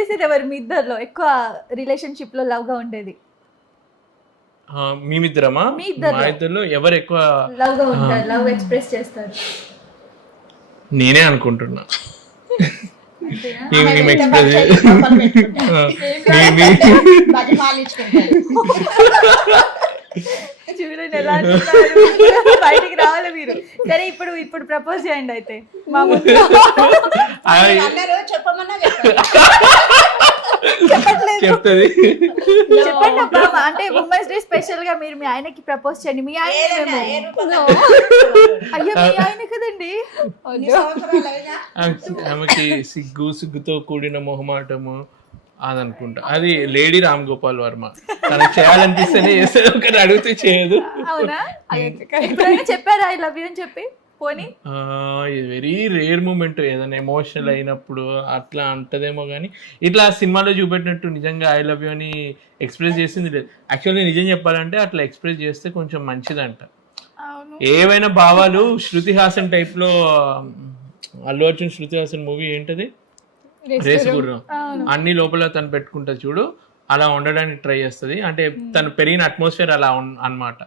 చేసేది ఎవరు మీ ఇద్దరిలో ఎక్కువ రిలేషన్షిప్ లో లవ్ గా ఉండేది? మేమిద్దరమా? మా ఇద్దరిలో ఎవరు ఎక్కువ లవ్ గా ఉంటారు, లవ్ ఎక్స్ప్రెస్ చేస్తారు? నేనే అనుకుంటున్నా. చూడండి ఎలా బయటికి రావాలి మీరు. సరే ఇప్పుడు ప్రపోజ్ చేయండి అయితే మా ముందు. చెప్తుంది చెప్పండి అబ్బా, అంటే ఉమెన్స్ డే స్పెషల్ గా మీరు మీ ఆయనకి ప్రపోజ్ చేయండి. మీ ఆయన అయ్యో మీ ఆయన కదండి. ఆమెకి సిగ్గుతో కూడిన మొహమాటము అదనుకుంటా. అది లేడీ రామ్ గోపాల్ వర్మ. తనకు చేయాలనిపిస్తేనే చేస్తే, ఒకటి అడిగితే చేయదు. అవునా? ఎప్పుడైనా చెప్పారా ఐ లవ్ యూ అని చెప్పి? పోనీ వెరీ రేర్ మూమెంట్, ఏదైనా ఎమోషనల్ అయినప్పుడు అట్లా అంటదేమో కానీ ఇట్లా సినిమాలో చూపెట్టినట్టు నిజంగా ఐ లవ్ యూ అని ఎక్స్ప్రెస్ చేసింది లేదు. యాక్చువల్లీ నిజం చెప్పాలంటే అట్లా ఎక్స్ప్రెస్ చేస్తే కొంచెం మంచిదంట. ఏవైనా భావాలు శృతి హాసన్ టైప్ లో, అల్లు అర్జున్ శృతి హాసన్ మూవీ ఏంటది, రేసు గుర్రం, అన్ని లోపల తను పెట్టుకుంటా చూడు, అలా ఉండడానికి ట్రై చేస్తుంది. అంటే తను పెరిగిన అట్మాస్ఫియర్ అలా అన్నమాట.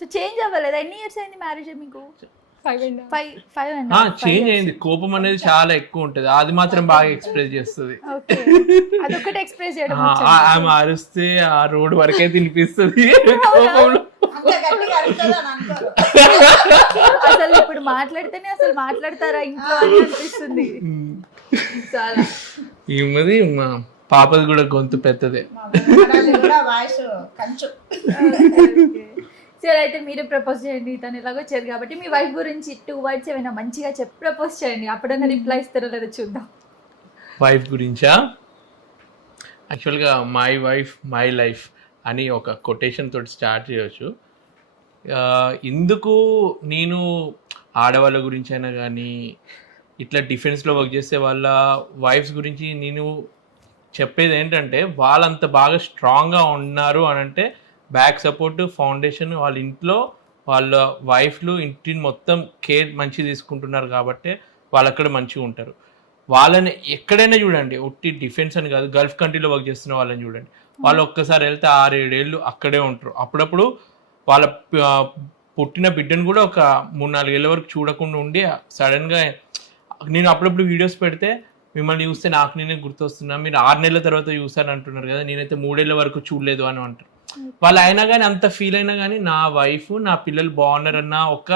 సో చేంజ్ అవ్వలేదు. ఎన్ని ఇయర్స్ అయింది మ్యారేజ్ మీకు? 5 చేంజ్ అయింది. కోపం అనేది చాలా ఎక్కువ ఉంటది, అది మాత్రం బాగా ఎక్స్ప్రెస్ చేస్తుంది. అదొకటి ఎక్స్ప్రెస్ చేయడం. ఆమె అరిస్తే ఆ రోడ్ వరకే తినిపిస్తుంది కోపంలో. అసలు ఇప్పుడు మాట్లాడితేనే అసలు మాట్లాడతారా ఇంట్లో అని అనిపిస్తుంది చాలా. ఈ మధ్య మా పాపది కూడా గొంతు పెద్దదే. సరే అయితే మీరే ప్రపోజ్ చేయండి. తను ఎలాగో వచ్చారు కాబట్టి మీ వైఫ్ గురించి 2 words ఏమైనా మంచిగా చెప్పి ప్రపోజ్ చేయండి. అప్పుడన్నా రిప్లై ఇస్తారో లేదో చూద్దాం. వైఫ్ గురించా? యాక్చువల్గా మై వైఫ్ మై లైఫ్ అని ఒక కొటేషన్ తోటి స్టార్ట్ చేయవచ్చు. ఇందుకు నేను ఆడవాళ్ళ గురించి అయినా కానీ ఇట్లా డిఫెన్స్లో వర్క్ చేసే వాళ్ళ వైఫ్స్ గురించి నేను చెప్పేది ఏంటంటే, వాళ్ళంత బాగా స్ట్రాంగ్గా ఉన్నారు అని అంటే బ్యాక్ సపోర్ట్, ఫౌండేషన్, వాళ్ళ ఇంట్లో వాళ్ళ వైఫ్లు ఇంటిని మొత్తం కేర్ మంచి తీసుకుంటున్నారు కాబట్టి వాళ్ళు అక్కడ మంచిగా ఉంటారు. వాళ్ళని ఎక్కడైనా చూడండి, ఉట్టి డిఫెన్స్ అని కాదు, గల్ఫ్ కంట్రీలో వర్క్ చేస్తున్న వాళ్ళని చూడండి, వాళ్ళు ఒక్కసారి వెళ్తే 6-7 ఏళ్ళు అక్కడే ఉంటారు. అప్పుడప్పుడు వాళ్ళ పుట్టిన బిడ్డను కూడా ఒక 3-4 ఏళ్ళ వరకు చూడకుండా ఉండి సడన్గా, నేను అప్పుడప్పుడు వీడియోస్ పెడితే మిమ్మల్ని చూస్తే నాకు నేనే గుర్తొస్తున్నా, మీరు 6 నెలల తర్వాత చూసాను అంటున్నారు కదా, నేనైతే 3 ఏళ్ళ వరకు చూడలేదు అని అంటారు. వాళ్ళు అయినా కానీ అంత ఫీల్ అయినా కానీ నా వైఫ్ నా పిల్లలు బాగున్నారన్న ఒక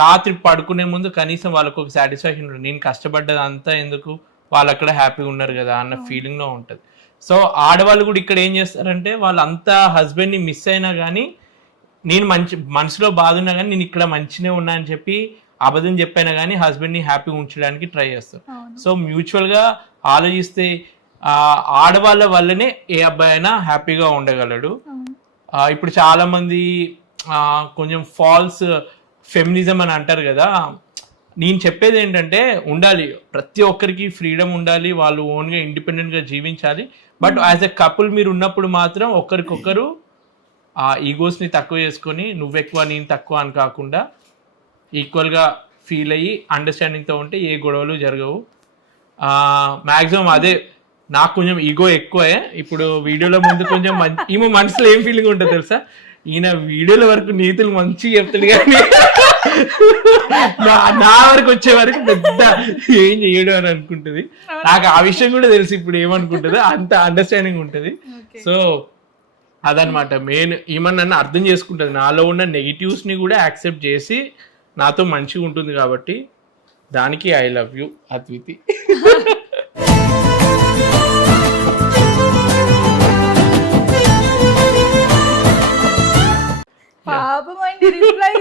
రాత్రి పడుకునే ముందు కనీసం వాళ్ళకు ఒక సాటిస్ఫాక్షన్ ఉంటుంది. నేను కష్టపడ్డది అంతా ఎందుకు, వాళ్ళు అక్కడ హ్యాపీగా ఉన్నారు కదా అన్న ఫీలింగ్లో ఉంటుంది. సో ఆడవాళ్ళు కూడా ఇక్కడ ఏం చేస్తారంటే, వాళ్ళు అంతా హస్బెండ్ని మిస్ అయినా కానీ, నేను మనసులో బాధ ఉన్నా కానీ నేను ఇక్కడ మంచిగా ఉన్నా అని చెప్పి అబద్ధం చెప్పైనా కానీ హస్బెండ్ని హ్యాపీగా ఉంచడానికి ట్రై చేస్తారు. సో మ్యూచువల్గా ఆలోచిస్తే ఆడవాళ్ళ వల్లనే ఏ అబ్బాయి అయినా హ్యాపీగా ఉండగలడు. ఇప్పుడు చాలా మంది కొంచెం ఫాల్స్ ఫెమినిజం అని అంటారు కదా. నేను చెప్పేది ఏంటంటే, ఉండాలి, ప్రతి ఒక్కరికి ఫ్రీడమ్ ఉండాలి, వాళ్ళు ఓన్గా ఇండిపెండెంట్గా జీవించాలి. బట్ యాజ్ ఎ కపుల్ మీరు ఉన్నప్పుడు మాత్రం ఒకరికొకరు ఆ ఈగోస్ని తక్కువ చేసుకొని నువ్వెక్కువ నేను తక్కువ అని కాకుండా ఈక్వల్గా ఫీల్ అయ్యి అండర్స్టాండింగ్తో ఉంటే ఏ గొడవలు జరగవు. మ్యాక్సిమం అదే, నాకు కొంచెం ఈగో ఎక్కువే. ఇప్పుడు వీడియోలో ముందు కొంచెం ఈమె మనసులో ఏం ఫీలింగ్ ఉంటుంది తెలుసా, ఈయన వీడియోల వరకు నీతులు మంచిగా చెప్తాడు కానీ నా వరకు వచ్చే వరకు పెద్ద ఏం చేయడు అని అనుకుంటుంది. నాకు ఆ విషయం కూడా తెలుసు ఇప్పుడు ఏమనుకుంటుందో, అంత అండర్స్టాండింగ్ ఉంటుంది. సో అదనమాట మెయిన్. ఈమె నన్ను అర్థం చేసుకుంటుంది, నాలో ఉన్న నెగిటివ్స్ని కూడా యాక్సెప్ట్ చేసి నాతో మంచిగా ఉంటుంది కాబట్టి దానికి ఐ లవ్ యూ అద్వితి. పాపం అండి, రిప్లై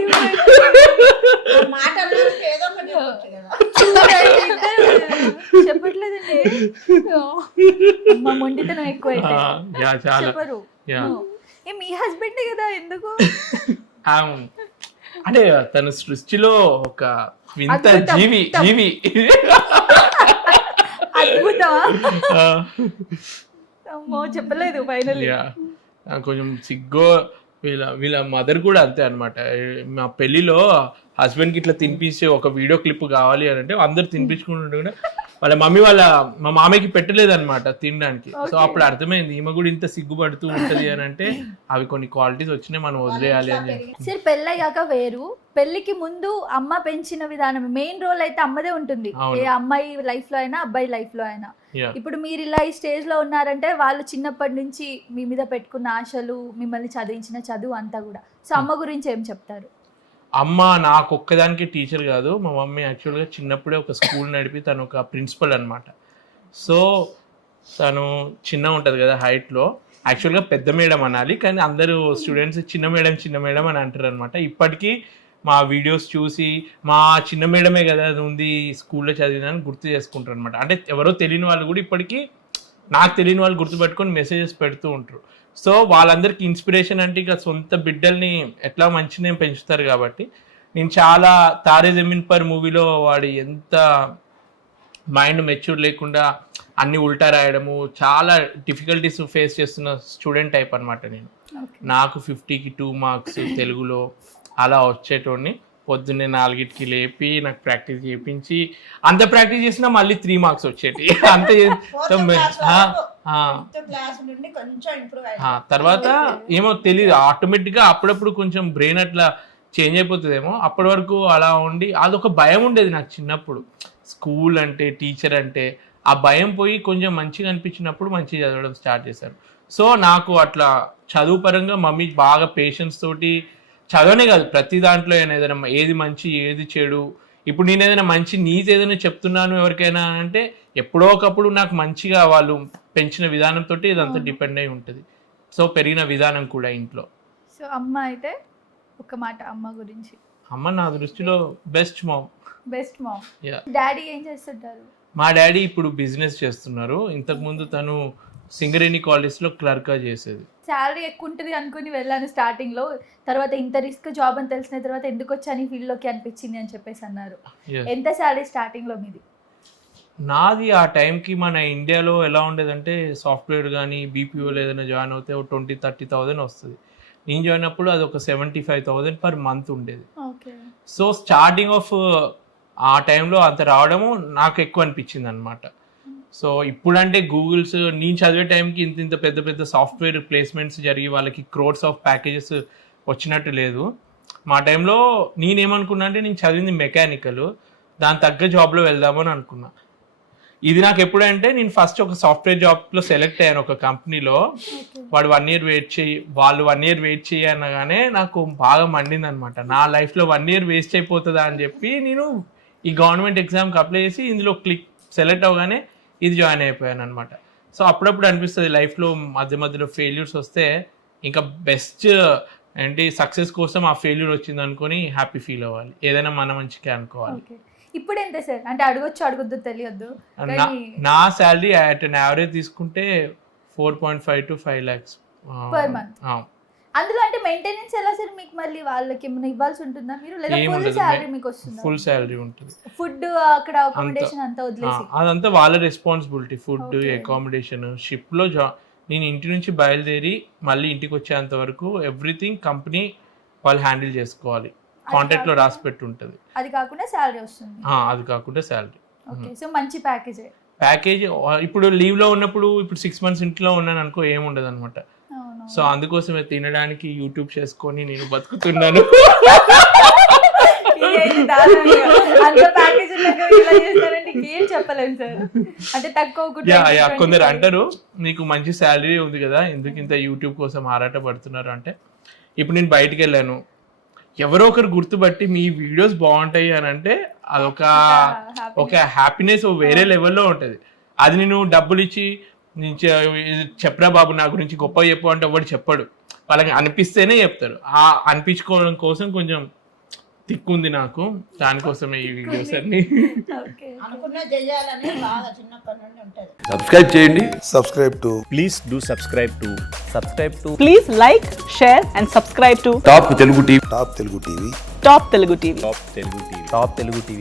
చెప్పట్లేదండి. మా మొండితనం ఎక్కువ చెప్పరు. మీ హస్బెండ్ కదా, ఎందుకు అంటే తన సృష్టిలో ఒక వింత జీవి. అద్భుతమా? చెప్పలేదు ఫైనల్లీ. కొంచెం సిగ్గో. వీళ్ళ మదర్ కూడా అంతే అనమాట. మా పెళ్లిలో హస్బెండ్కి ఇట్లా తినిపించే ఒక వీడియో క్లిప్ కావాలి అని అంటే అందరు తినిపించుకుంటుంటే కూడా వాళ్ళ మమ్మీ మా మామయ్యకి పెట్టలేదు అనమాట తినడానికి. సో అప్పుడు అర్థమైంది ఈమె కూడా ఇంత సిగ్గుపడుతూ ఉంటది అని అంటే అవి కొన్ని క్వాలిటీస్ వచ్చినాయి, మనం వదిలేయాలి అని చెప్పి. సరే పెళ్ళయ్యాక వేరు, పెళ్లికి ముందు అమ్మ పెంచిన విధానం మెయిన్ రోల్ అయితే అమ్మదే ఉంటుంది, ఏ అమ్మాయి లైఫ్ లో అయినా అబ్బాయి లైఫ్ లో అయినా. ఇప్పుడు మీరు ఇలా ఈ స్టేజ్ లో ఉన్నారంటే వాళ్ళు చిన్నప్పటి నుంచి మీ మీద పెట్టుకున్న ఆశలు, మిమ్మల్ని చదివించిన చదువు అంతా కూడా. సో అమ్మ గురించి ఏం చెప్తారు? అమ్మ నాకు ఒక్కదానికి టీచర్ కాదు, మా మమ్మీ యాక్చువల్గా చిన్నప్పుడే ఒక స్కూల్ నడిపి తను ఒక ప్రిన్సిపల్ అనమాట. సో తను చిన్న ఉంటుంది కదా హైట్లో, యాక్చువల్గా పెద్ద మేడం అనాలి, కానీ అందరూ స్టూడెంట్స్ చిన్న మేడం అని అంటారు అనమాట. ఇప్పటికీ మా వీడియోస్ చూసి మా చిన్న మేడమే కదా ఉంది స్కూల్లో చదివినని గుర్తు చేసుకుంటారు అనమాట. అంటే ఎవరో తెలియని వాళ్ళు కూడా ఇప్పటికీ నాకు తెలియని వాళ్ళు గుర్తుపెట్టుకొని మెసేజెస్ పెడుతూ ఉంటారు. సో వాళ్ళందరికీ ఇన్స్పిరేషన్ అంటే ఇక సొంత బిడ్డల్ని ఎట్లా మంచిగా పెంచుతారు కాబట్టి నేను చాలా తారే జమీన్ పర్ మూవీలో వాడు ఎంత మైండ్ మెచ్యూర్ లేకుండా అన్ని ఉల్టా రాయడము, చాలా డిఫికల్టీస్ ఫేస్ చేస్తున్న స్టూడెంట్ టైప్ అనమాట నేను. నాకు 50కి 2 మార్క్స్ తెలుగులో అలా వచ్చేటోడిని. పొద్దున్నే 4కి లేపి నాకు ప్రాక్టీస్ చేయించి, అంత ప్రాక్టీస్ చేసినా మళ్ళీ 3 మార్క్స్ వచ్చేటి అంత. తర్వాత ఏమో తెలియదు, ఆటోమేటిక్గా అప్పుడప్పుడు కొంచెం బ్రెయిన్ అట్లా చేంజ్ అయిపోతుందేమో. అప్పటి వరకు అలా ఉండి అదొక భయం ఉండేది నాకు చిన్నప్పుడు, స్కూల్ అంటే టీచర్ అంటే ఆ భయం పోయి కొంచెం మంచిగా అనిపించినప్పుడు మంచిగా చదవడం స్టార్ట్ చేశారు. సో నాకు అట్లా చదువు పరంగా మమ్మీ బాగా పేషెన్స్ తోటి, చదవనే కాదు ప్రతి దాంట్లో ఏదైనా ఏది మంచి ఏది చెడు, ఇప్పుడు నేను ఏదైనా మంచి నీతి ఏదైనా చెప్తున్నాను ఎవరికైనా అంటే ఎప్పుడో ఒకప్పుడు నాకు మంచిగా వాళ్ళు పెంచిన విధానంతో ఇదంతా డిపెండ్ అయి ఉంటుంది. సో పెరిగిన విధానం కూడా ఇంట్లో. సో అమ్మ అయితే ఒక మాట అమ్మ గురించి. అమ్మ నా దృష్టిలో బెస్ట్ మామ్. డాడీ ఏం చేస్తుంటారు? మా డాడీ ఇప్పుడు బిజినెస్ చేస్తున్నారు. ఇంతకుముందు తను సింగరేణి కాలేజ్లో క్లర్క్గా చేసేది. శాలరీ ఎక్కువ ఉంటుంది అనుకుని వెళ్ళాను స్టార్టింగ్ లో, తర్వాత ఇంత రిస్క్ జాబ్ అని తెలిసిన తర్వాత ఎందుకు వచ్చాను ఈ ఫీల్డ్ లోకి అనిపించింది అని చెప్పేసి అన్నారు. ఎంత శాలరీ స్టార్టింగ్ లో మీది? నాది ఆ టైంకి మన ఇండియాలో ఎలా ఉండేదంటే సాఫ్ట్వేర్ కానీ బీపీఓలో ఏదైనా జాయిన్ అవుతే 20-30,000 వస్తుంది. నేను జాయిన్ అప్పుడు అది ఒక 75,000 పర్ మంత్ ఉండేది. సో స్టార్టింగ్ ఆఫ్ ఆ టైంలో అంత రావడము నాకు ఎక్కువ అనిపించింది అనమాట. సో ఇప్పుడంటే గూగుల్స్, నేను చదివే టైంకి ఇంత పెద్ద పెద్ద సాఫ్ట్వేర్ ప్లేస్మెంట్స్ జరిగి వాళ్ళకి క్రోర్స్ ఆఫ్ ప్యాకేజెస్ వచ్చినట్టు లేదు. మా టైంలో నేనేమనుకున్నా అంటే నేను చదివింది మెకానికల్, దాని తగ్గ జాబ్లో వెళ్దామని అనుకున్నా. ఇది నాకు ఎప్పుడంటే నేను ఫస్ట్ ఒక సాఫ్ట్వేర్ జాబ్లో సెలెక్ట్ అయ్యాను ఒక కంపెనీలో. వాళ్ళు 1 year వెయిట్ చేయి, వాళ్ళు 1 year వెయిట్ చేయి అనగానే నాకు బాగా మండింది అనమాట. నా లైఫ్లో 1 year వేస్ట్ అయిపోతుందా అని చెప్పి నేను ఈ గవర్నమెంట్ ఎగ్జామ్కి అప్లై చేసి ఇందులో సెలెక్ట్ అవగానే ఇది జాయిన్ అయిపోయాను అనమాట. సో అప్పుడప్పుడు అనిపిస్తుంది లైఫ్లో మధ్యలో ఫెయిల్యూర్స్ వస్తే ఇంకా బెస్ట్ ఏంటి సక్సెస్ కోసం ఆ ఫెయిల్యూర్ వచ్చింది అనుకొని హ్యాపీ ఫీల్ అవ్వాలి, ఏదైనా మన మంచిగా అనుకోవాలి. ఇప్పుడు ఎంత సార్ అంటే అడగొచ్చు అడగొద్దు తెలియద్దు, నా శాలరీ అట్ అన్ యావరేజ్ తీసుకుంటే 4.5 to 5 lakhs పర్ మంత్. అందులో అంటే మెయింటెనెన్స్ ఎలా సార్ మీకు? మళ్ళీ వాళ్ళకి ఏమైనా ఇవ్వాల్సి ఉంటుందా మీరు, లేదా ఫుల్ శాలరీ మీకు వస్తుందా? ఫుల్ శాలరీ ఉంటుంది. ఫుడ్ అక్కడ అకామిడేషన్ అంతా వదిలేసి అదంతా వాళ్ళ రెస్పాన్సిబిలిటీ. ఫుడ్, అకామిడేషన్, షిప్ లో నేను ఇంటి నుంచి బయలుదేరి మళ్ళీ ఇంటికి వచ్చేంత వరకు ఎవ్రీథింగ్ కంపెనీ వాళ్ళు హ్యాండిల్ చేసుకోవాలి, కాంట్రాక్ట్ లో రాసి పెట్టి ఉంటుంది. అది కాకుండా శాలరీ వస్తుంది. అది కాకుండా శాలరీ. సో మంచి ప్యాకేజ్. ఇప్పుడు లీవ్ లో ఉన్నప్పుడు, ఇప్పుడు 6 months ఇంట్లో ఉన్నాను అనుకో, ఏముండదు అనమాట. సో అందుకోసమే తినడానికి యూట్యూబ్ చేసుకొని నేను బతుకుతున్నాను. కొందరు అంటారు నీకు మంచి శాలరీ ఉంది కదా, ఎందుకు ఇంత యూట్యూబ్ కోసం ఆరాట పడుతున్నారు అంటే, ఇప్పుడు నేను బయటికి వెళ్ళాను, ఎవరో ఒకరు గుర్తుపట్టి మీ వీడియోస్ బాగుంటాయి అని అంటే అదొక హ్యాపీనెస్ వేరే లెవెల్లో ఉంటుంది. అది నేను డబ్బులు ఇచ్చి చెప్పరా బాబు నా గురించి గొప్ప చెప్పు అంటే ఎవడు చెప్పడు, వాళ్ళకి అనిపిస్తేనే చెప్తారు. ఆ అనిపించుకోవడం కోసం కొంచెం తిక్కుంది నాకు, దానికోసమే ఈ వీడియోస్ అన్ని. సబ్స్క్రైబ్ చేయండి. Please do subscribe to. Please like, share and subscribe to top Telugu TV. Top Telugu TV. Top Telugu TV.